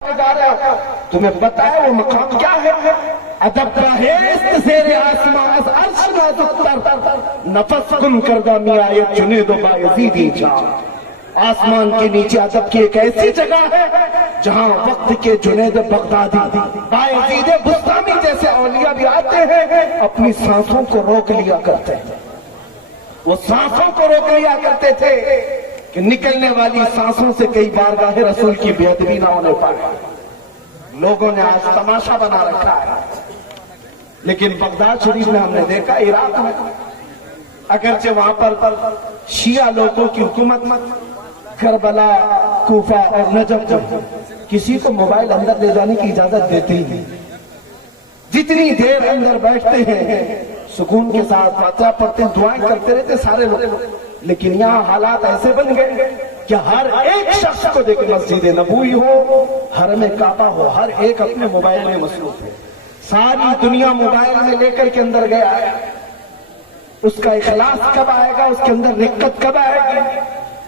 جا رہے ہو، تمہیں پتہ ہے وہ مقام کیا ہے؟ ادب براہیست زیر آسمان از عرش نازکتر، نفس گم کردہ میآیت جنید و بایزیدی جا۔ آسمان کے نیچے ادب کی ایک ایسی جگہ ہے جہاں وقت کے جنید بغدادی، بایزید بستامی جیسے اولیاء بھی آتے ہیں، اپنی سانسوں کو روک لیا کرتے ہیں۔ وہ سانسوں کو روک لیا کرتے تھے کہ نکلنے والی سانسوں سے کئی بارگاہ رسول کی بے ادبی نہ ہونے پائے۔ لوگوں نے آج تماشا بنا رکھا ہے، لیکن بغداد شریف میں ہم نے دیکھا، عراق میں اگرچہ وہاں پر شیعہ لوگوں کی حکومت، کربلا، کوفہ اور نجف کسی کو موبائل اندر لے جانے کی اجازت دیتے ہی نہیں۔ جتنی دیر اندر بیٹھتے ہیں سکون کے ساتھ فاتحہ پڑھتے ہیں، دعائیں کرتے رہتے سارے لوگ، لیکن یہاں حالات ایسے بن گئے کہ ہر ایک شخص کو دیکھیں، مسجد نبوی ہو، حرم کعبہ ہو، ہر ایک اپنے موبائل میں مصروف ہے۔ ساری دنیا موبائل میں لے کر کے اندر گیا ہے۔ اس کا اخلاص کب آئے گا، اس کے اندر رقت کب آئے گی؟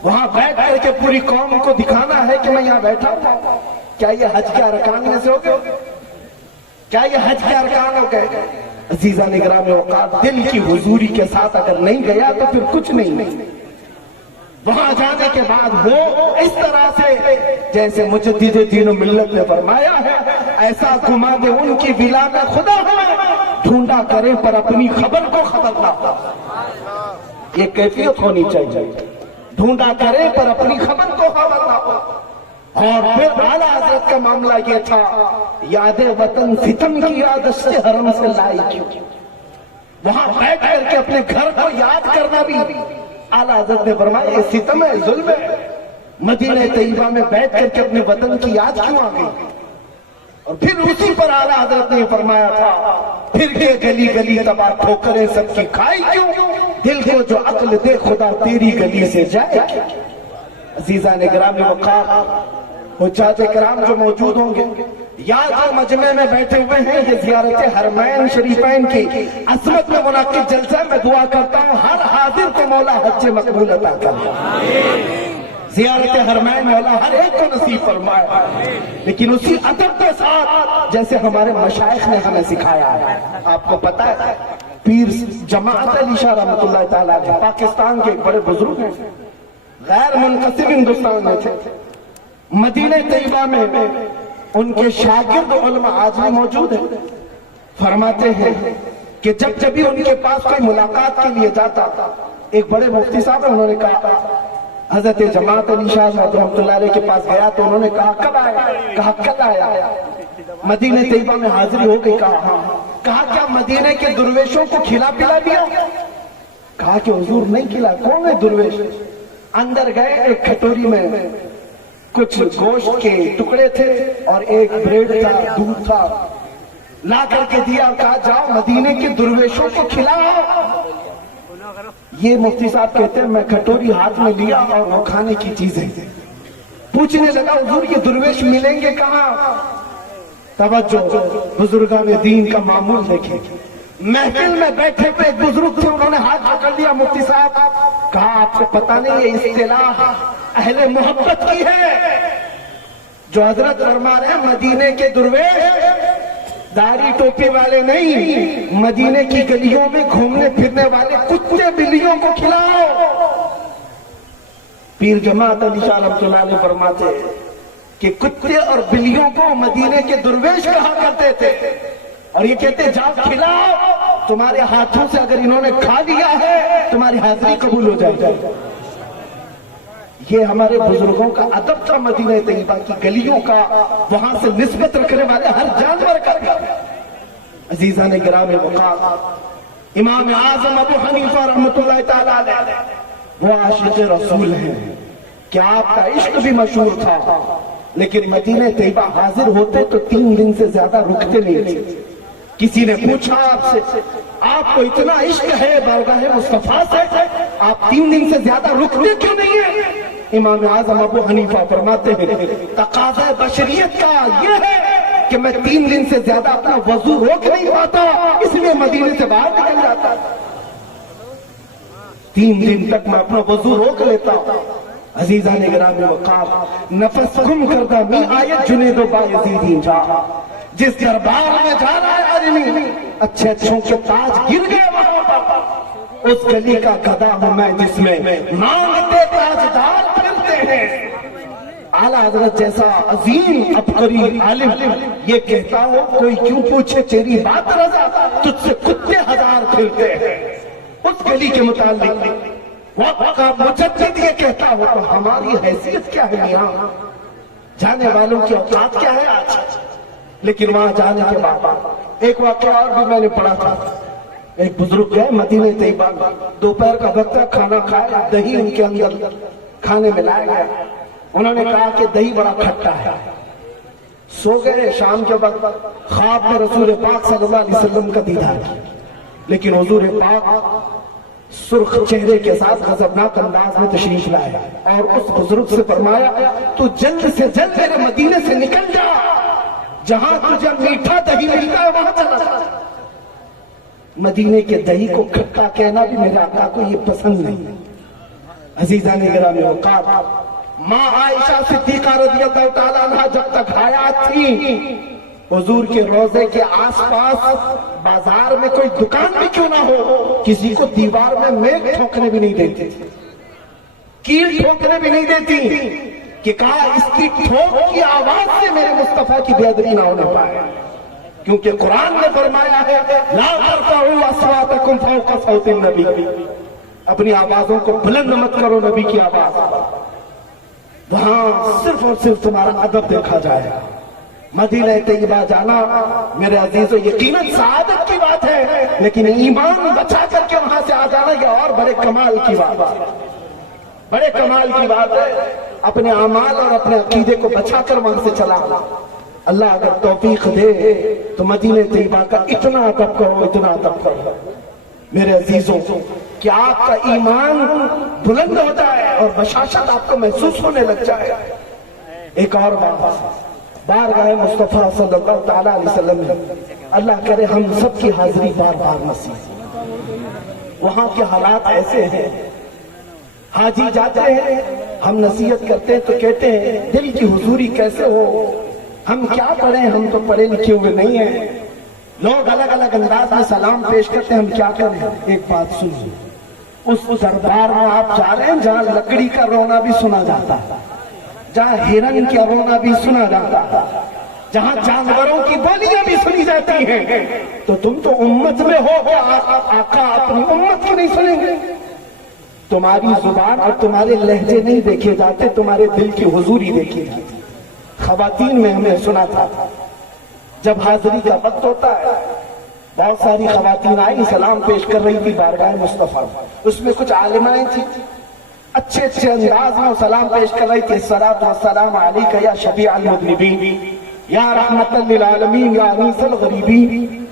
وہاں بیٹھ کر کے پوری قوم کو دکھانا ہے کہ میں یہاں بیٹھا ہوں۔ کیا یہ حج کے ارکان میں سے ہو گئے؟ کیا یہ حج کے ارکان ہو گئے؟ عزیزان گرامی اوقات، دل کی حضوری کے ساتھ اگر نہیں گیا تو پھر کچھ نہیں۔ وہاں جانے کے بعد وہ اس طرح سے جیسے مجدد دین و ملت نے فرمایا ہے، ایسا گھما دے ان کی بلا میں خدا ہمیں، ڈھونڈا کرے پر اپنی خبر کو خبر نہ ہو۔ یہ کیفیت ہونی چاہیے، ڈھونڈا کرے پر اپنی خبر کو خبر نہ ہو۔ اور پھر اعلیٰ حضرت کا معاملہ یہ تھا، یاد وطن ستم کی عادت سے حرم سے لائی کیوں؟ وہاں بیٹھ کر کے اپنے گھر کو یاد کرنا بھی اعلیٰ حضرت نے فرمایا یہ ستم ہے، ظلم ہے۔ مدینہ طیبہ میں بیٹھ کر کے اپنے وطن کی یاد کیوں آ گئی؟ اور پھر اسی پر اعلیٰ حضرت نے فرمایا تھا، پھر یہ گلی گلی تباہ ٹھوکریں سب کی کھائی کیوں؟ دل کو جو عقل دے خدا تیری گلی سے جائے کیوں؟ عزیزان گرامی وقار، حجاج کرام جو موجود ہوں گے یا جو مجمع میں بیٹھے ہوئے ہیں، یہ زیارت حرمین شریفین کی عظمت میں منعقد جلسہ میں دعا کرتا ہوں ہر حاضر کو مولا حج مقبول عطا کرے۔ زیارت حرمین مولا ہر ایک کو نصیب فرمائے، لیکن اسی ادب کے ساتھ جیسے ہمارے مشائخ نے ہمیں سکھایا ہے۔ آپ کو پتہ ہے پیر جماعت علی شاہ رحمۃ اللہ تعالیٰ پاکستان کے ایک بڑے بزرگ ہیں، غیر منقسم ہندوستان میں تھے۔ مدینہ طیبہ میں ان کے شاگرد علماء آج بھی موجود ہیں۔ فرماتے ہیں کہ جب بھی ان کے پاس کوئی ملاقات کے لیے جاتا، ایک بڑے مفتی صاحب ہیں، انہوں نے کہا حضرت جماعت علی شاہ رحمۃ اللہ علیہ کے پاس گیا تو انہوں نے کہا کب آیا؟ کہا کل آیا۔ مدینہ طیبہ میں حاضری ہو گئی؟ کہا ہاں۔ کہا کیا مدینہ کے درویشوں کو کھلا پلا دیا؟ کہا کہ حضور نہیں کھلا۔ کون ہے درویش؟ اندر گئے، ایک کھٹوری میں کچھ گوشت کے ٹکڑے تھے اور ایک بریڈ تھا، دودھ تھا، لا کر کے دیا اور کہا جاؤ مدینے کے درویشوں کو کھلاؤ۔ یہ مفتی صاحب کہتے ہیں میں کھٹوری ہاتھ میں لیا اور وہ کھانے کی چیزیں پوچھنے لگا حضور یہ درویش ملیں گے کہاں؟ توجہ، بزرگان دین کا معمول دیکھیں۔ محفل میں بیٹھے پہ ایک بزرگ تھے، انہوں نے ہاتھ پکڑ لیا مفتی صاحب، کہا آپ کو پتہ نہیں یہ اصطلاح اہل محبت کی ہے جو حضرت فرما رہے ہیں مدینے کے درویش داڑھی ٹوپی والے نہیں، مدینے کی گلیوں میں گھومنے پھرنے والے کتے بلیوں کو کھلاؤ۔ پیر جماعت علی شاہ رحمۃ اللہ علیہ فرماتے کہ کتے اور بلیوں کو مدینے کے درویش کہا کرتے تھے، اور یہ کہتے جاؤ کھلاؤ، تمہارے ہاتھوں سے اگر انہوں نے کھا لیا ہے تمہاری حاضری قبول ہو جائے گی۔ یہ ہمارے بزرگوں کا ادب تھا مدینہ طیبہ کی گلیوں کا، وہاں سے نسبت رکھنے والے ہر جانور کا۔ عزیزان گرامی وقار، امام اعظم ابو حنیفہ رحمۃ اللہ تعالیٰ علیہ وہ عاشق رسول ہیں کہ آپ کا عشق بھی مشہور تھا، لیکن مدینہ طیبہ حاضر ہوتے تو 3 دن سے زیادہ رکتے نہیں تھے۔ کسی نے پوچھا آپ سے آپ کو اتنا عشق ہے بارگاہ مصطفیٰ سے، آپ 3 دن سے زیادہ رکتے کیوں نہیں ہیں؟ امام اعظم ابو حنیفہ فرماتے ہیں تقاضۂ بشریت کا یہ ہے کہ میں 3 دن سے زیادہ اپنا وضو روک نہیں پاتا، اس لیے مدینے سے باہر نکل جاتا۔ 3 دن تک میں اپنا وضو روک لیتا ہوں۔ عزیزان گرامی وقار نفس گم کردہ می آیت جنید و بایزیدی جا جس دربار میں جا رہا ہے آدمی اچھے اچھوں کے تاج گر گئے وہاں پر اس گلی کا گدھا ہوں میں جس میں مانگتے تاجدار پھرتے ہیں اعلیٰ حضرت جیسا عظیم عبقری عالم یہ کہتا ہو کوئی کیوں پوچھے تیری بات رضا تجھ سے کتے ہزار پھرتے ہیں اس گلی کے متعلق وقت کا مجدد یہ کہتا ہو تو ہماری حیثیت کیا ہے میاں جانے والوں کی اوقات کیا ہے آج لیکن وہاں جانے کے بعد ایک واقعہ اور بھی میں نے پڑھا تھا ایک بزرگ گئے مدینہ طیبہ میں دوپہر کا وقت کھانا کھایا دہی ان کے اندر کھانے میں لایا گیا انہوں نے کہا کہ دہی بڑا کھٹا ہے سو گئے شام کے وقت خواب میں رسول پاک صلی اللہ علیہ وسلم کا دیدار کیا لیکن حضور پاک سرخ چہرے کے ساتھ غضبناک انداز میں تشریف لائے اور اس بزرگ سے فرمایا تو جلد سے جلد میرے مدینے سے نکل جا جہاں تجھے میٹھا دہی ملتا ہے وہاں چلا جا مدینے کے دہی کو کھٹا کہنا بھی میرے آقا کو یہ پسند نہیں عزیزان گرامی وقار ماں عائشہ صدیقہ رضی اللہ تعالیٰ عنہ جب تک حیات تھی حضور کے روضے کے آس پاس بازار میں کوئی دکان بھی کیوں نہ ہو کسی کو دیوار میں میک ٹھوکنے بھی نہیں دیتی کیل ٹھوکنے بھی نہیں دیتی کہ کہا اس کی ٹھوک کی آواز سے میرے مصطفیٰ کی بے ادبی نہ ہونے پائے کیونکہ قرآن نے فرمایا ہے لا ترفعوا اصواتکم فوق صوت النبی اپنی آوازوں کو بلند مت کرو نبی کی آواز وہاں صرف اور صرف تمہارا ادب دیکھا جائے گا مدینہ طیبہ جانا میرے عزیزو یقیناً سعادت کی بات ہے لیکن ایمان بچا کر کے وہاں سے آ جانا یہ اور بڑے کمال کی بات ہے بڑے کمال کی بات ہے اپنے اعمال اور اپنے عقیدے کو بچا کر وہاں سے چلا اللہ اگر توفیق دے تو مدینہ طیبہ کا اتنا ادب کرو اتنا ادب کرو میرے عزیزوں کہ آپ کا ایمان بلند ہو جائے اور بشاشت آپ کو محسوس ہونے لگ جائے ایک اور بات بارگاہ مصطفیٰ صلی اللہ تعالیٰ علیہ وسلم میں اللہ کرے ہم سب کی حاضری بار بار نصیب وہاں کے حالات ایسے ہیں حاجی جاتے ہیں ہم نصیحت کرتے ہیں تو کہتے ہیں دل کی حضوری کیسے ہو ہم کیا پڑھیں ہم تو پڑھے لکھے ہوئے نہیں ہیں لوگ الگ الگ انداز میں سلام پیش کرتے ہیں ہم کیا کریں ایک بات سنیے اس دربار میں آپ جا رہے ہیں جہاں لکڑی کا رونا بھی سنا جاتا جہاں ہرن کا رونا بھی سنا جاتا جہاں جانوروں کی بولیاں بھی سنی جاتی ہیں تو تم تو امت میں ہو آقا اپنی امت کی نہیں سنیں گے تمہاری زبان اور تمہارے لہجے نہیں دیکھے جاتے تمہارے دل کی حضوری دیکھی جاتی خواتین میں ہمیں سنا تھا جب حاضری کا وقت ہوتا ہے بہت ساری خواتین آئی سلام پیش کر رہی تھی بارگاہ مصطفیٰ اس میں کچھ عالمائیں تھی اچھے اچھے انداز میں سلام پیش کر رہی تھی الصلاۃ والسلام علیک یا شفیع المذنبین یا رحمت للعالمین یا انیس الغریبین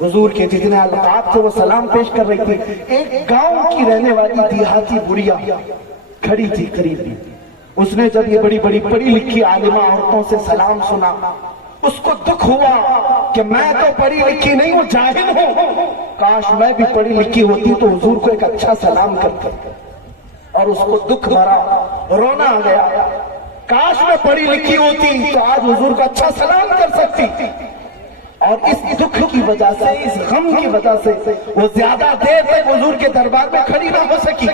حضور کے جتنے القاب تھے وہ سلام پیش کر رہی تھی ایک گاؤں کی رہنے والی دیہاتی بڑھیا کھڑی تھی قریب اس نے جب یہ بڑی بڑی پڑھی لکھی عالمہ عورتوں سے سلام سنا اس کو دکھ ہوا کہ میں تو پڑھی لکھی نہیں ہوں جاہل ہوں کاش میں بھی پڑھی لکھی ہوتی تو حضور کو ایک اچھا سلام کرتا اور اس کو دکھ بھرا رونا آ گیا کاش میں پڑھی لکھی ہوتی تو آج حضور کو اچھا سلام کر سکتی اور اس دکھ کی وجہ سے اس غم کی وجہ سے وہ زیادہ دیر تک حضور کے دربار میں کھڑی نہ ہو سکی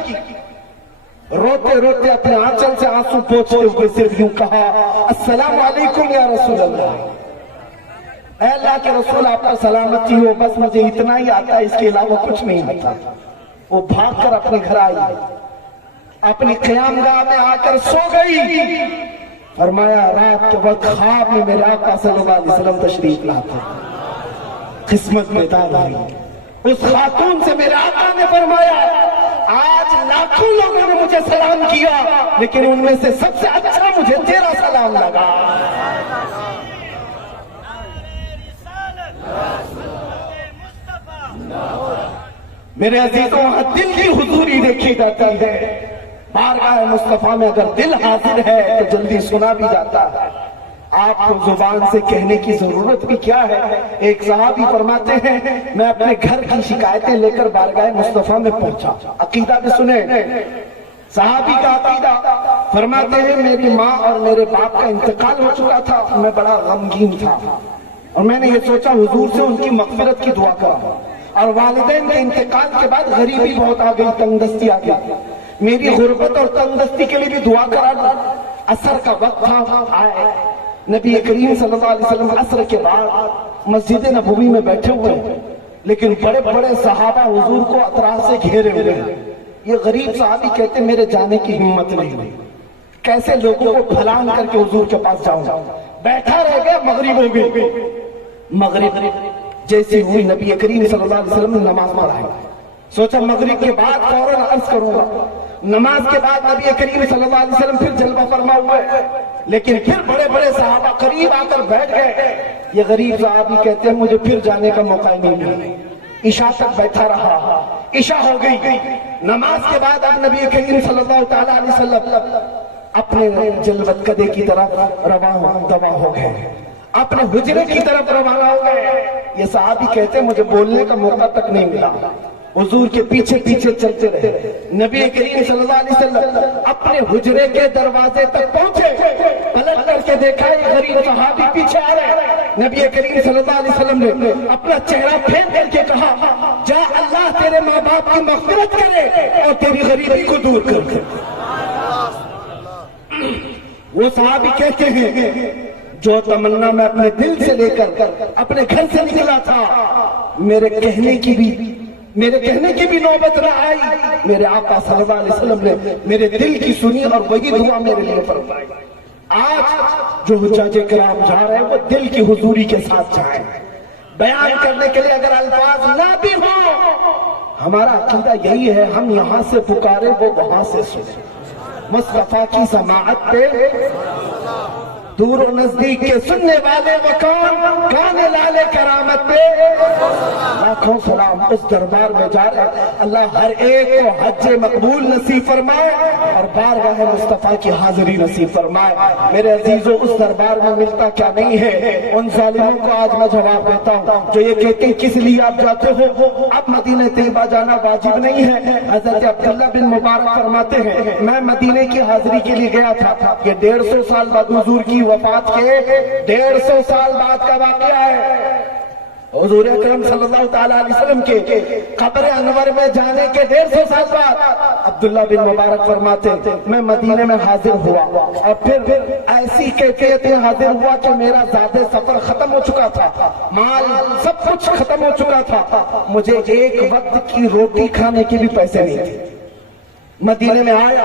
روتے روتے اپنے آنچل سے آنسو پوچھتے ہوئے صرف یوں کہا السلام علیکم یا رسول اللہ اے اللہ کے رسول آپ کا سلامتی ہو بس مجھے اتنا ہی آتا ہے اس کے علاوہ کچھ نہیں آتا وہ بھاگ کر اپنے گھر آئی اپنی قیام گاہ میں آ کر سو گئی فرمایا رات کے وقت خواب میں میرے آقا صلی اللہ علیہ وسلم تشریف لاتے قسمت میں دار ہوئی اس خاتون سے میرے آقا نے فرمایا آج لاکھوں لوگوں نے مجھے سلام کیا لیکن ان میں سے سب سے اچھا مجھے تیرا سلام لگا میرے عزیزوں وہاں دل کی حضوری دیکھی جاتی ہے بارگاہ مصطفیٰ میں اگر دل حاضر ہے تو جلدی سنا بھی جاتا ہے آپ کو زبان سے کہنے کی ضرورت بھی کیا ہے ایک صحابی فرماتے ہیں میں اپنے گھر کی شکایتیں لے کر بارگاہ مصطفیٰ میں پہنچا عقیدہ بھی سنیں صحابی کا عقیدہ فرماتے ہیں میری ماں اور میرے باپ کا انتقال ہو چکا تھا، میں بڑا غمگین تھا اور میں نے یہ سوچا حضور سے ان کی مغفرت کی دعا کرا، اور والدین کے انتقال کے بعد غریبی بہت آ گئی، تنگ دستی آ گئی، میری غربت اور تنگ دستی کے لیے بھی دعا کرا۔ عصر کا وقت تھا، آئے نبی کریم صلی اللہ علیہ وسلم عصر کے بعد مسجد نبوی میں بیٹھے ہوئے ہیں، لیکن بڑے بڑے صحابہ حضور کو اطراف سے گھیرے ہوئے ہیں۔ یہ غریب صحابی کہتے میرے جانے کی ہمت نہیں ہوئی، کیسے لوگوں کو پھلان کر کے حضور کے پاس جاؤں؟ بیٹھا رہ گیا، مغرب ہو گئی۔ مغرب جیسی ہوئی نبی کریم صلی اللہ علیہ وسلم نے نماز پڑھائی، سوچا مغرب کے بعد فوراً عرض کروں گا۔ نماز کے بعد نبی کریم صلی اللہ علیہ وسلم پھر جلوہ فرما ہوئے، لیکن پھر بڑے بڑے صحابہ قریب آ کر بیٹھ گئے۔ یہ غریب صحابی کہتے ہیں مجھے پھر جانے کا موقع ہی نہیں ملا، عشاء تک بیٹھا رہا، عشاء ہو گئی۔ نماز کے بعد اب نبی کریم صلی اللہ تعالی علیہ وسلم اپنے جلوت قدے کی طرف رواں ہو گئے، اپنے حجرے کی طرف روانہ ہو گئے۔ یہ صحابی کہتے ہیں مجھے بولنے کا موقع تک نہیں ملا، حضور کے پیچھے پیچھے چلتے رہے۔ نبی کریم صلی اللہ علیہ وسلم اپنے حجرے کے دروازے تک پہنچے، پلٹ کر کے دیکھا یہ غریب صحابی پیچھے آ رہے۔ نبی کریم صلی اللہ علیہ وسلم نے اپنا چہرہ پھیر کر کے کہا جا اللہ تیرے ماں باپ کی مغفرت کرے اور تیری غریبی کو دور کر دے۔ وہ صحابی کہتے ہیں جو تمنا میں اپنے دل سے لے کر اپنے گھر سے نکلا تھا، میرے کہنے کی بھی نوبت نہ آئی، میرے آقا صلی اللہ علیہ وسلم نے میرے دل کی سنی اور وہی دعا میرے لیے فرمائی۔ آج جو حجاج کرام جا رہے ہیں وہ دل کی حضوری کے ساتھ جائیں، بیان کرنے کے لیے اگر الفاظ نہ بھی ہوں، ہمارا عقیدہ یہی ہے ہم یہاں سے پکارے وہ وہاں سے سنے، مصطفیٰ کی سماعت پہ دور و نزدیک کے سننے والے مکان گانے لالے کرامت پہ لاکھوں سلام اس دربار میں جا رہے۔ اللہ ہر ایک کو حج مقبول نصیب فرمائے اور بارگاہ مصطفیٰ کی حاضری نصیب فرمائے۔ میرے عزیزوں اس دربار میں ملتا کیا نہیں ہے، ان ظالموں کو آج میں جواب دیتا ہوں جو یہ کہتے ہیں کس لیے آپ جاتے ہو، اب مدینہ طیبہ جانا واجب نہیں ہے۔ حضرت عبداللہ بن مبارک فرماتے ہیں میں مدینے کی حاضری کے لیے گیا تھا، یہ 150 سال بعد حضور کی وفات کے 150 سال بعد کا واقعہ ہے۔ حضور اکرم صلی اللہ تعالی علیہ وسلم کے قبر انور میں جانے کے 150 سال بعد عبداللہ بن مبارک فرماتے ہیں میں مدینے میں حاضر ہوا اور پھر ایسی کیفیت میں حاضر ہوا کہ میرا زیادہ سفر ختم ہو چکا تھا، مال سب کچھ ختم ہو چکا تھا، مجھے ایک وقت کی روٹی کھانے کے بھی پیسے نہیں تھے۔ مدینے میں آیا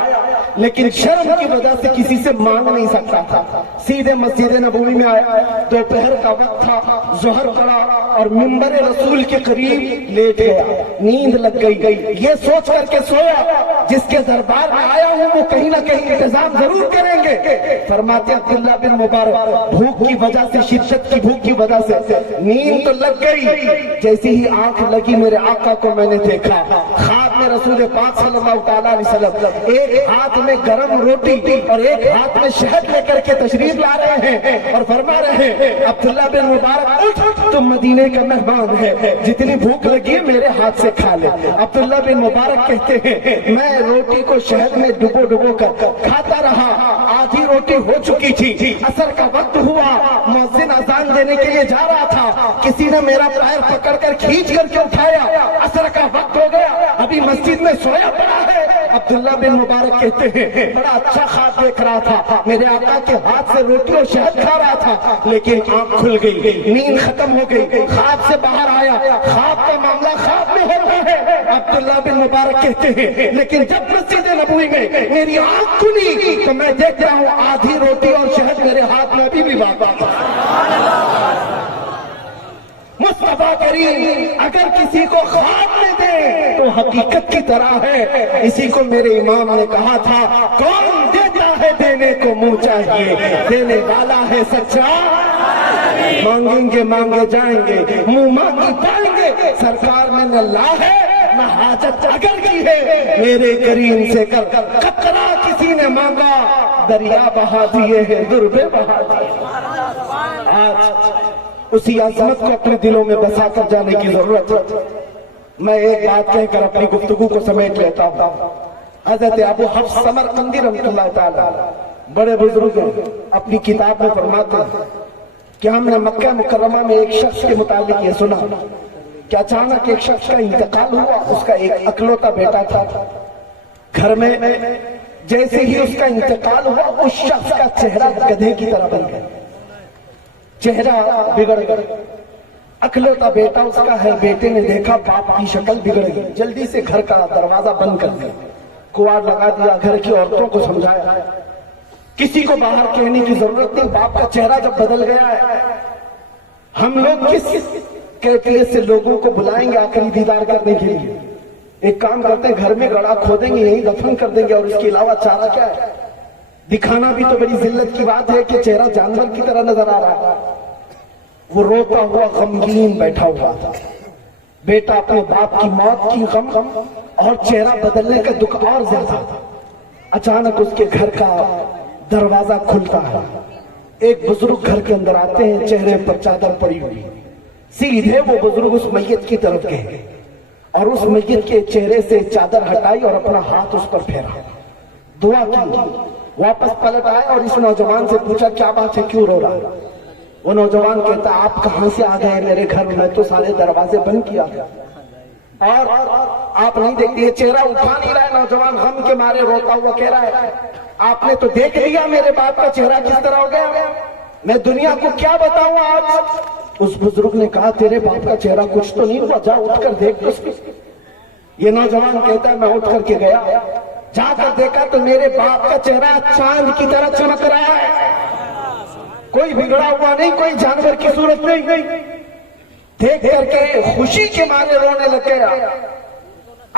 لیکن شرم کی وجہ سے کسی سے مانگ نہیں سکتا تھا، سیدھے مسجد نبوی میں آیا، دوپہر کا وقت تھا، ظہر پڑا اور منبر رسول کے قریب لیٹ گیا، نیند لگ گئی، یہ سوچ کر کے سویا جس کے دربار میں آیا ہوں وہ کہیں نہ کہیں انتظام ضرور کریں گے۔ فرماتے عبداللہ بن مبارک بھوک کی وجہ سے، شدت کی بھوک کی وجہ سے نیند تو لگ گئی، جیسی ہی آنکھ لگی میرے آقا کو میں نے دیکھا، خواب میں رسول پاک صلی اللہ تعالیٰ علیہ وسلم ایک ہاتھ میں گرم روٹی اور ایک ہاتھ میں شہد لے کر کے تشریف لا رہے ہیں اور فرما رہے ہیں عبداللہ بن مبارک اٹھ، تم مدینے کا مہمان ہے، جتنی بھوک لگی ہے میرے ہاتھ سے کھا لے۔ عبداللہ بن مبارک کہتے ہیں میں روٹی کو شہد میں ڈبو کر کھاتا رہا، آدھی روٹی ہو چکی تھی، عصر کا وقت ہوا، مؤذن اذان دینے کے لیے جا رہا تھا، کسی نے میرا پیر پکڑ کر کھینچ کر کے اٹھایا، عصر کا وقت ہو گیا، ابھی مسجد میں سویا پڑا ہے۔ عبداللہ بن مبارک کہتے ہیں بڑا اچھا خواب دیکھ رہا تھا، میرے آقا کے ہاتھ سے روٹی اور شہد کھا رہا تھا، لیکن آنکھ کھل گئی، نیند ختم ہو گئی، خواب سے باہر آیا، خواب کا معاملہ خواب میں ہو رہا ہے۔ عبداللہ بن مبارک کہتے ہیں لیکن جب مسجد نبوی میں میری آنکھ کھلی تو میں دیکھ رہا ہوں آدھی روٹی اور شہد میرے ہاتھ میں ابھی بھی واقع ہے۔ مصطفیٰ کریم اگر کسی کو خواب میں دے تو حقیقت کی طرح ہے، اسی کو میرے امام نے کہا تھا کون دیتا ہے دینے کو منہ چاہیے، دینے والا ہے سچا، مانگیں گے مانگے جائیں گے، منہ مانگی پائیں گے، سرکار نے نہ لا ہے نہ حاجت اگر کی ہے، میرے کریم سے کر قطرہ کسی نے مانگا دریا بہا دیے ہیں دربے بہا دیے۔ آج اسی عظمت کو اپنے دلوں میں بسا کر جانے کی ضرورت ہے۔ میں ایک بات کہہ کر اپنی گفتگو کو سمیٹ لیتا ہوں۔ حضرت ابو حفص سمرقندی رحمۃ اللہ تعالی بڑے بزرگ ہیں، اپنی کتاب میں فرماتے ہیں کہ ہم نے مکہ مکرمہ میں ایک شخص کے متعلق یہ سنا کہ اچانک ایک شخص کا انتقال ہوا، اس کا ایک اکلوتا بیٹا تھا گھر میں، جیسے ہی اس کا انتقال ہوا اس شخص کا چہرہ گدھے کی طرح بن گیا، چہرہ بگڑ گیا، اکلوتا بیٹا اس کا ہے، بیٹے نے دیکھا باپ کی شکل بگڑ گئی، جلدی سے گھر کا دروازہ بند کر دیا، کواڑ لگا دیا، گھر کی عورتوں کو سمجھایا، کسی کو باہر کہنے کی ضرورت نہیں، باپ کا چہرہ جب بدل گیا ہے، ہم لوگ کس کیفیت سے لوگوں کو بلائیں گے آخری دیدار کرنے کے لیے؟ ایک کام کرتے ہیں، گھر میں گڑھا کھودیں گے، یہیں دفن کر دیں گے، اور اس کے علاوہ چارہ کیا ہے؟ دکھانا بھی تو بڑی ذلت کی بات ہے کہ چہرہ جانور کی طرح نظر آ رہا ہے۔ وہ روتا ہوا غمگین بیٹھا ہوا تھا، بیٹا اپنے باپ کی موت کی غم اور چہرہ بدلنے کا دکھ اور زیادہ تھا۔ اچانک اس کے گھر کا دروازہ کھلتا ہے، ایک بزرگ گھر کے اندر آتے ہیں، چہرے پر چادر پڑی ہوئی، سیدھے وہ بزرگ اس میت کی طرف گئے اور اس میت کے چہرے سے چادر ہٹائی اور اپنا ہاتھ اس پر پھیرا، دعا کی، واپس پلٹ آئے اور اس نوجوان سے پوچھا کیا بات ہے، کیوں رو رہا؟ وہ نوجوان کہتا آپ کہاں سے آ گئے میرے گھر میں؟ تو سارے دروازے بند کیا اور آپ نہیں دیکھتے، یہ چہرہ اٹھا نہیں رہا ہے، نوجوان غم کے مارے روتا ہوا کہہ رہا ہے آپ نے تو دیکھ لیا میرے باپ کا چہرہ کس طرح ہو گیا، میں دنیا کو کیا بتاؤں آج؟ اس بزرگ نے کہا تیرے باپ کا چہرہ کچھ تو نہیں ہوا، جا اٹھ کر دیکھ تو صحیح۔ یہ نوجوان کہتا ہے میں اٹھ کر کے گیا، جا کر دیکھا تو میرے باپ کا چہرہ چاند کی طرح چمک رہا ہے، کوئی بگڑا ہوا نہیں، کوئی جانور کی صورت نہیں۔ دیکھ کر کے خوشی کے مارے رونے لگ گیا۔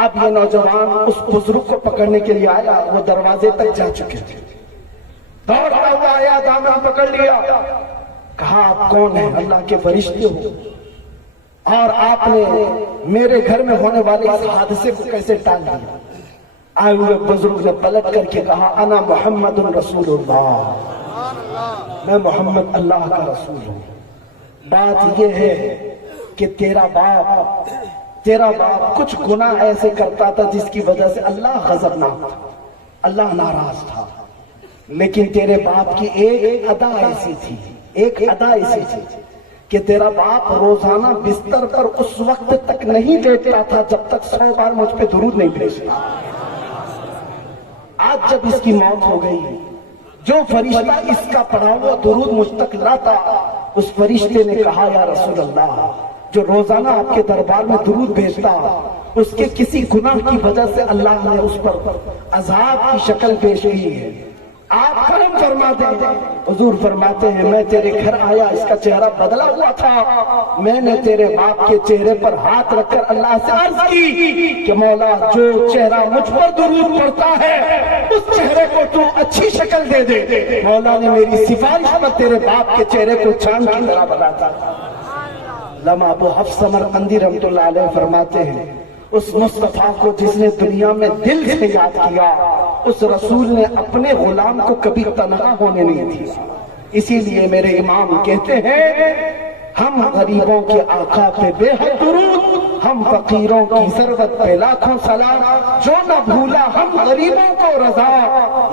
اب یہ نوجوان اس بزرگ کو پکڑنے کے لیے آیا، وہ دروازے تک جا چکے تھے، دوڑتا ہوا آیا، دامن پکڑ لیا، کہا آپ کون ہیں؟ اللہ کے فرشتے ہو اور آپ نے میرے گھر میں ہونے والے اس حادثے کو کیسے ٹال دیا؟ آئے ہوئے بزرگ نے پلٹ کر کے کہا انا محمد رسول اللہ، میں محمد اللہ کا رسول ہوں۔ بات یہ ہے کہ تیرا باپ کچھ گناہ ایسے کرتا تھا جس کی وجہ سے اللہ غضبناک تھا، اللہ ناراض تھا، لیکن تیرے باپ کی ایک ادا ایسی تھی کہ تیرا باپ روزانہ بستر پر اس وقت تک نہیں لیٹتا تھا جب تک 100 بار مجھ پہ درود نہیں بھیجتا۔ آج جب اس کی موت ہو گئی، جو فرشتہ اس کا پڑھا ہوا درود مجھ تک لاتا، اس فرشتے نے کہا یا رسول اللہ، جو روزانہ آپ کے دربار میں درود بھیجتا، اس کے کسی گناہ کی وجہ سے اللہ نے اس پر عذاب کی شکل پیش کی ہے، آپ کرم فرما دیں۔ حضور فرماتے ہیں میں تیرے گھر آیا، اس کا چہرہ بدلا ہوا تھا، میں نے تیرے باپ کے چہرے پر ہاتھ رکھ کر اللہ سے عرض کی کہ مولا جو چہرہ مجھ پر درود پڑتا ہے اس چہرے کو تو اچھی شکل دے دے۔ مولا نے میری سفارش پر تیرے باپ کے چہرے کو چاند کی طرح بنا دیا۔ علامہ ابو حفص سمرقندی رحمۃ اللہ علیہ فرماتے ہیں اس مصطفیٰ کو جس نے دنیا میں دل سے یاد کیا، اس رسول نے اپنے غلام کو کبھی تنہا ہونے نہیں دیا۔ اسی لیے میرے امام کہتے ہیں ہم غریبوں کے آقا پہ بے حد درود، ہم فقیروں کی ثروت پہ لاکھوں سلام، جو نہ بھولا ہم غریبوں کو رضا،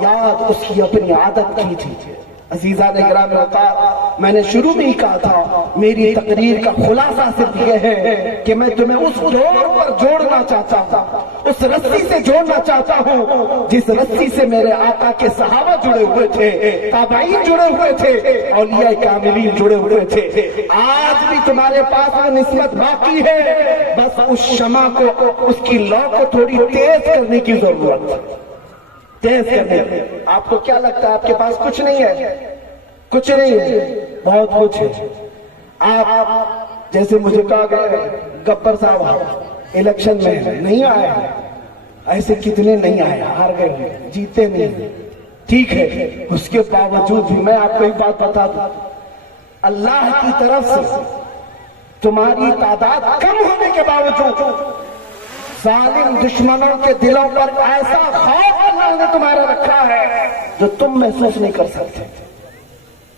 یاد اس کی اپنی عادت کی تھی۔ عزیزان گرامی اوقات، میں نے شروع میں ہی کہا تھا میری تقریر کا خلاصہ صرف یہ ہے کہ میں تمہیں اس ڈور پر جوڑنا چاہتا ہوں، اس رسی سے جوڑنا چاہتا ہوں جس رسی سے میرے آقا کے صحابہ جڑے ہوئے تھے، تابعین جڑے ہوئے تھے، اولیاء کاملین جڑے ہوئے تھے۔ آج بھی تمہارے پاس وہ نسبت باقی ہے، بس اس شمع کو، اس کی لو کو تھوڑی تیز کرنے کی ضرورت ہے، تیز کرنے۔ آپ کو کیا لگتا ہے آپ کے پاس کچھ نہیں ہے؟ کچھ نہیں ہے، بہت کچھ ہے۔ آپ جیسے مجھے کہا گیا گبر صاحب الیکشن میں نہیں آئے، ایسے کتنے نہیں آئے، ہار گئے، جیتے نہیں، ٹھیک ہے، اس کے باوجود بھی میں آپ کو ایک بات بتا دوں، اللہ کی طرف سے تمہاری تعداد کم ہونے کے باوجود ظالم دشمنوں کے دلوں پر ایسا خوف اللہ نے تمہارا رکھا ہے جو تم محسوس نہیں کر سکتے،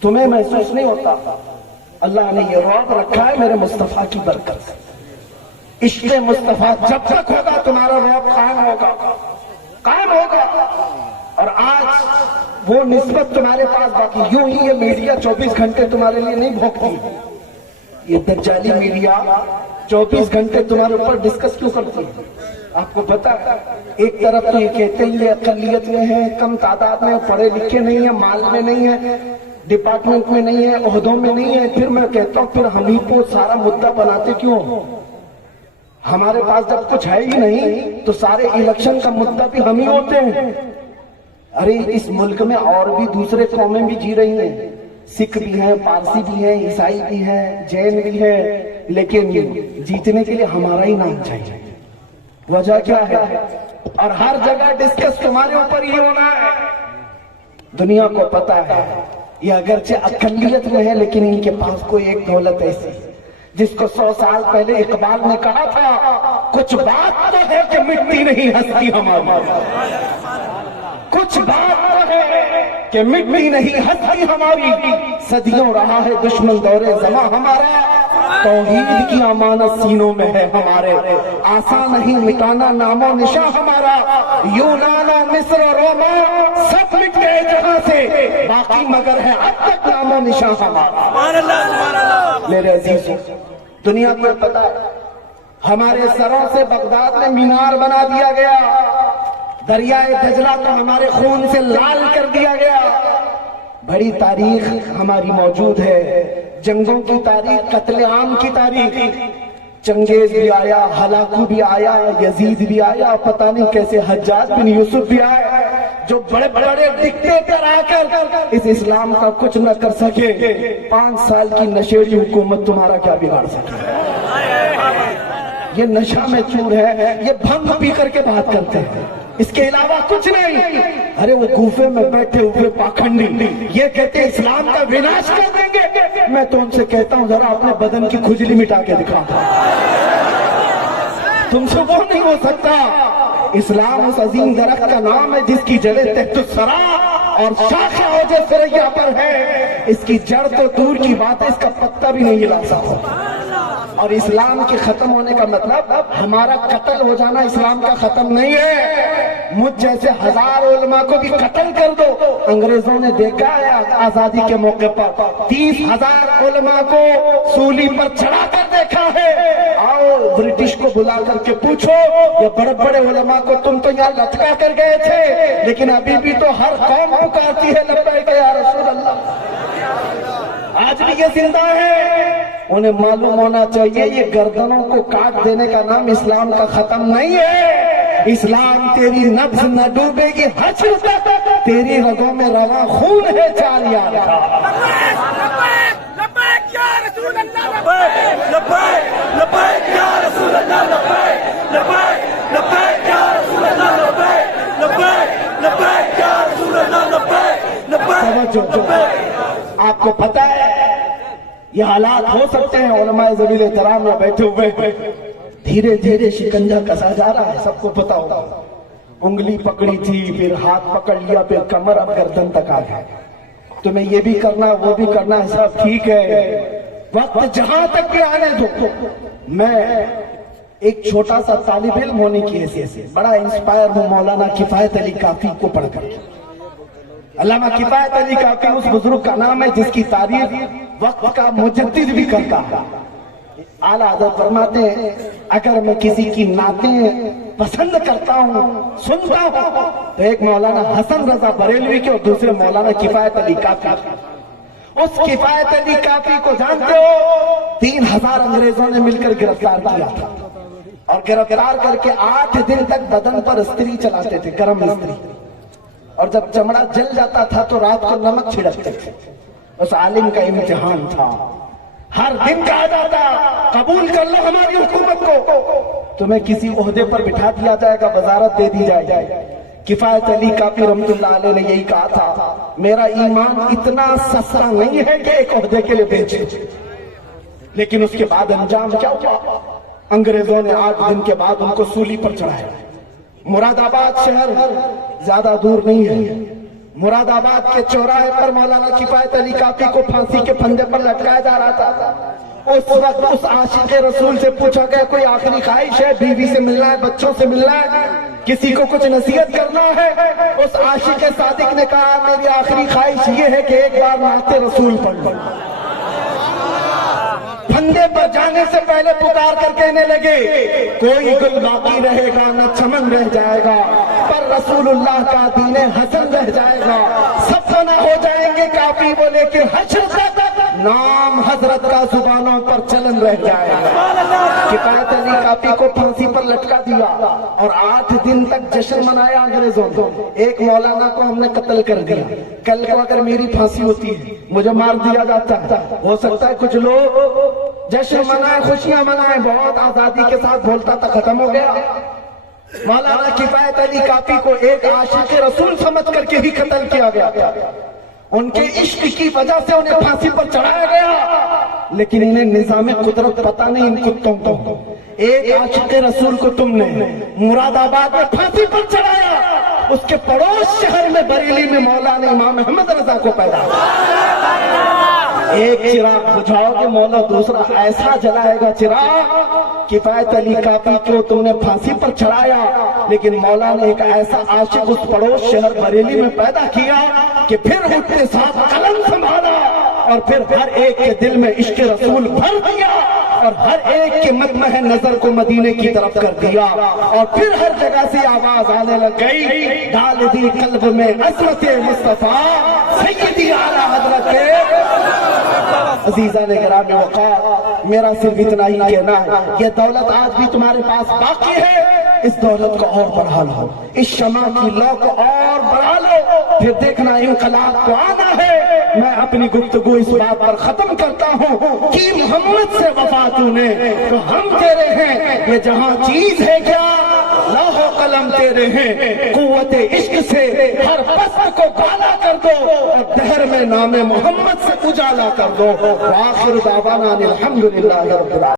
تمہیں محسوس نہیں ہوتا۔ اللہ نے یہ رعب رکھا ہے میرے مصطفیٰ کی برکت سے۔ عشق مصطفیٰ جب تک ہوگا تمہارا رعب قائم ہوگا۔ قائم ہوگا. اور آج وہ نسبت تمہارے پاس باقی. یوں ہی یہ میڈیا 24 گھنٹے تمہارے لیے نہیں بھوکتی. یہ دجالی میڈیا 24 گھنٹے تمہارے اوپر ڈسکس کیوں کرتی ہے؟ آپ کو پتا ہے ایک طرف تو یہ کہتے ہیں یہ اقلیت میں ہے, کم تعداد میں, پڑھے لکھے نہیں ہیں, مال میں نہیں ہے, ڈپارٹمنٹ میں نہیں ہے, عہدوں میں نہیں ہے. پھر میں کہتا ہوں پھر ہم ہی کو سارا مدعا بناتے کیوں؟ ہمارے پاس جب کچھ ہے ہی نہیں تو سارے الیکشن کا مدعا بھی ہم ہی ہوتے ہیں. ارے اس ملک میں اور بھی دوسرے قومیں بھی جی رہی ہیں, سکھ بھی ہیں, پارسی بھی ہیں, عیسائی بھی ہیں, جین بھی ہیں, لیکن جیتنے کے لیے ہمارا ہی نام چاہیے. وجہ کیا ہے؟ اور ہر جگہ ڈسکس تمہارے اوپر ہی ہونا ہے. دنیا کو پتا ہے یہ اگرچہ اقلیت میں ہے لیکن ان کے پاس کوئی ایک دولت ایسی جس کو 100 سال پہلے اقبال نے کہا تھا کچھ بات تو ہے کہ مٹتی نہیں ہستی ہماری. کچھ بات تو ہے کہ مٹتی نہیں ہستی ہماری. صدیوں رہا ہے دشمن دور زماں ہمارا, توحید کی امانت سینوں میں ہے ہمارے. آسان نہیں مٹانا نام و نشاں ہمارا. یونان و مصر و روما سب مٹ گئے جہاں سے, باقی مگر ہے اب تک نام و نشاں ہمارا. میرے عزیزوں, دنیا کو پتا ہے ہمارے سروں سے بغداد میں مینار بنا دیا گیا, دریائے دجلہ تو ہمارے خون سے لال کر دیا گیا. بڑی تاریخ ہماری موجود ہے, جنگوں کی تاریخ, قتل عام کی تاریخ. چنگیز بھی آیا, ہلاکو بھی آیا, یزید بھی آیا, پتہ نہیں کیسے حجاج بن یوسف بھی آیا, جو بڑے بڑے ڈکٹیٹر آ کر اس اسلام کا کچھ نہ کر سکے. 5 سال کی نشیڑی حکومت تمہارا کیا بگاڑ سکے؟ یہ نشہ میں چور ہے, یہ بھنگ پی کر کے بات کرتے ہیں, اس کے علاوہ کچھ نہیں. ارے وہ کوفے میں بیٹھے ہوئے پاکھنڈی یہ کہتے اسلام کا وناش کر دیں گے. میں تو ان سے کہتا ہوں ذرا اپنے بدن کی کھجلی مٹا کے دکھا. تم سے وہ نہیں ہو سکتا. اسلام اس عظیم درخت کا نام ہے جس کی جڑیں تحت الثری اور شاخیں اوج ثریا پر ہے. اس کی جڑ تو دور کی بات ہے, اس کا پتا بھی نہیں ہلا سکتا. اور اسلام کے ختم ہونے کا مطلب ہمارا قتل ہو جانا اسلام کا ختم نہیں ہے. مجھ جیسے 1000 علماء کو بھی قتل کر دو. انگریزوں نے دیکھا ہے آزادی کے موقع پر 30,000 علماء کو سولی پر چڑھا کر دیکھا ہے. آؤ برٹش کو بلا کر کے پوچھو, یہ بڑے بڑے علماء کو تم تو یہاں لٹکا کر گئے تھے, لیکن ابھی بھی تو ہر قوم پکارتی ہے لبیک یا رسول اللہ. آج بھی یہ زندہ ہے. انہیں معلوم ہونا چاہیے یہ گردنوں کو کاٹ دینے کا نام اسلام کا ختم نہیں ہے. اسلام تیری نبض نہ ڈوبے گی حشر تک, تیری رگوں میں رواں خون ہے 4 یار کا. لبیک یا رسول اللہ, لبیک لبیک یا رسول اللہ, لبیک لبیک لبیک یا رسول اللہ, لبیک لبیک لبیک یا رسول اللہ, لبیک لبیک. آپ کو پتا ہے یہ حالات ہو سکتے ہیں. علماء ذویل احترام میں بیٹھے ہوئے دھیرے دھیرے شکنجہ کسا جا رہا ہے, سب کو پتا ہوگا. انگلی پکڑی تھی, پھر ہاتھ پکڑ لیا, پھر کمر, اب گردن تک آ گیا. تمہیں یہ بھی کرنا وہ بھی کرنا ہے, سب ٹھیک ہے, وقت جہاں تک بھی آنے دو. میں ایک چھوٹا سا طالب علم ہونے کی حیثیت سے بڑا انسپائر ہوں مولانا کفایت علی کافی کو پڑھ کر. علامہ کفایت علی کافی اس بزرگ کا نام ہے جس کی تعریف وقت کا مجدد بھی کرتا ہے. اعلیٰ حضرت فرماتے ہیں اگر میں کسی کی نعتیں پسند کرتا ہوں, سنتا ہوں, تو ایک مولانا حسن رضا بریلوی کے اور دوسرے مولانا کفایت علی کافی. اس کفایت علی کافی کو جانتے ہو 3000 انگریزوں نے مل کر گرفتار کیا تھا, اور گرفتار کر کے 8 دن تک بدن پر استری چلاتے تھے, گرم استری, اور جب چمڑا جل جاتا تھا تو رات کو نمک چھڑکتے تھے. اس عالم کا امتحان تھا, ہر دن کہا جاتا قبول کر لو ہماری حکومت کو, تمہیں کسی عہدے پر بٹھا دیا جائے گا, وزارت دے دی جائے گی. کفایت علی کافی رحمت اللہ علیہ نے یہی کہا تھا میرا ایمان اتنا سستا نہیں ہے کہ ایک عہدے کے لیے بیچے. لیکن اس کے بعد انجام کیا ہوا؟ انگریزوں نے 8 دن کے بعد ان کو سولی پر چڑھایا. مراد آباد شہر زیادہ دور نہیں ہے, مراد آباد کے چوراہے پر مولانا کفایت علی کافی کو پھانسی کے پھندے پر لٹکایا جا رہا تھا. اس وقت اس عاشق رسول سے پوچھا گیا کوئی آخری خواہش ہے, بیوی سے ملنا ہے, بچوں سے ملنا ہے؟ کسی کو کچھ نصیحت کرنا ہے، اس عاشق صادق نے کہا میری آخری خواہش یہ ہے کہ ایک بار نعت رسول پڑھ لوں۔ پھندے پر جانے سے پہلے پکار کر کہنے لگے کوئی گل باقی رہے گا نہ چمن رہ جائے گا، پر رسول اللہ کا دین حسن رہ جائے گا، سب فنا ہو جائیں گے کافی وہ، لیکن حشر تک نام حضرت کا زبانوں پر چلن رہ جائے گا۔ کفایت علی کافی کو پھانسی پر لٹکا دیا اور 8 دن تک جشن منایا انگریزوں نے۔ ایک مولانا کو ہم نے قتل کر دیا، کل کو اگر میری پھانسی ہوتی ہے مجھے مار دیا جاتا، ہو سکتا ہے کچھ لوگ جشن منائیں خوشیاں منائیں، بہت آزادی کے ساتھ بولتا تھا، ختم ہو گیا۔ مولانا کفایت علی کافی کو ایک عاشق رسول سمجھ کر کے ہی قتل کیا گیا تھا، ان کے عشق کی وجہ سے انہیں پھانسی پر چڑھایا گیا، لیکن انہیں نظام قدرت پتہ نہیں ان کتوں کو۔ ایک عاشق رسول کو تم نے مراد آباد میں پھانسی پر چڑھایا، اس کے پڑوس شہر میں بریلی میں مولا نے امام احمد رضا کو پیدا کیا۔ ایک چراغ بجھاؤ کہ مولا دوسرا ایسا جلائے گا چراغ۔ کفایت علی کافی کو تم نے پھانسی پر چڑھایا، لیکن مولا نے ایک ایسا عاشق اس پڑوس شہر بریلی میں پیدا کیا کہ پھر اٹھتے ساتھ قلم سنبھالا اور پھر ہر ایک کے دل میں عشق رسول بھر دیا اور ہر ایک کے مطمع نظر کو مدینے کی طرف کر دیا، اور پھر ہر جگہ سے آواز آنے لگ گئی ڈال دی قلب میں عظمت مصطفیٰ سیدی اعلیٰ حضرت۔ عزیزان گرامی وقار، میرا صرف اتنا ہی کہنا ہے، یہ دولت آج بھی تمہارے پاس باقی ہے، اس دولت کو اور بڑھا لو، اس شمع کی لو کو اور بڑھا لو، پھر دیکھنا انقلاب کو آنا ہے۔ میں اپنی گفتگو اس بات پر ختم کرتا ہوں کہ محمد سے وفا تو نے تو ہم تیرے ہیں، یہ جہاں چیز ہے کیا لوح و قلم تیرے ہیں، قوت عشق سے ہر پست کو بالا کر دو اور دہر میں نام محمد سے اجالا کر دو۔ وآخر دعوانا الحمدللہ رب العالمین۔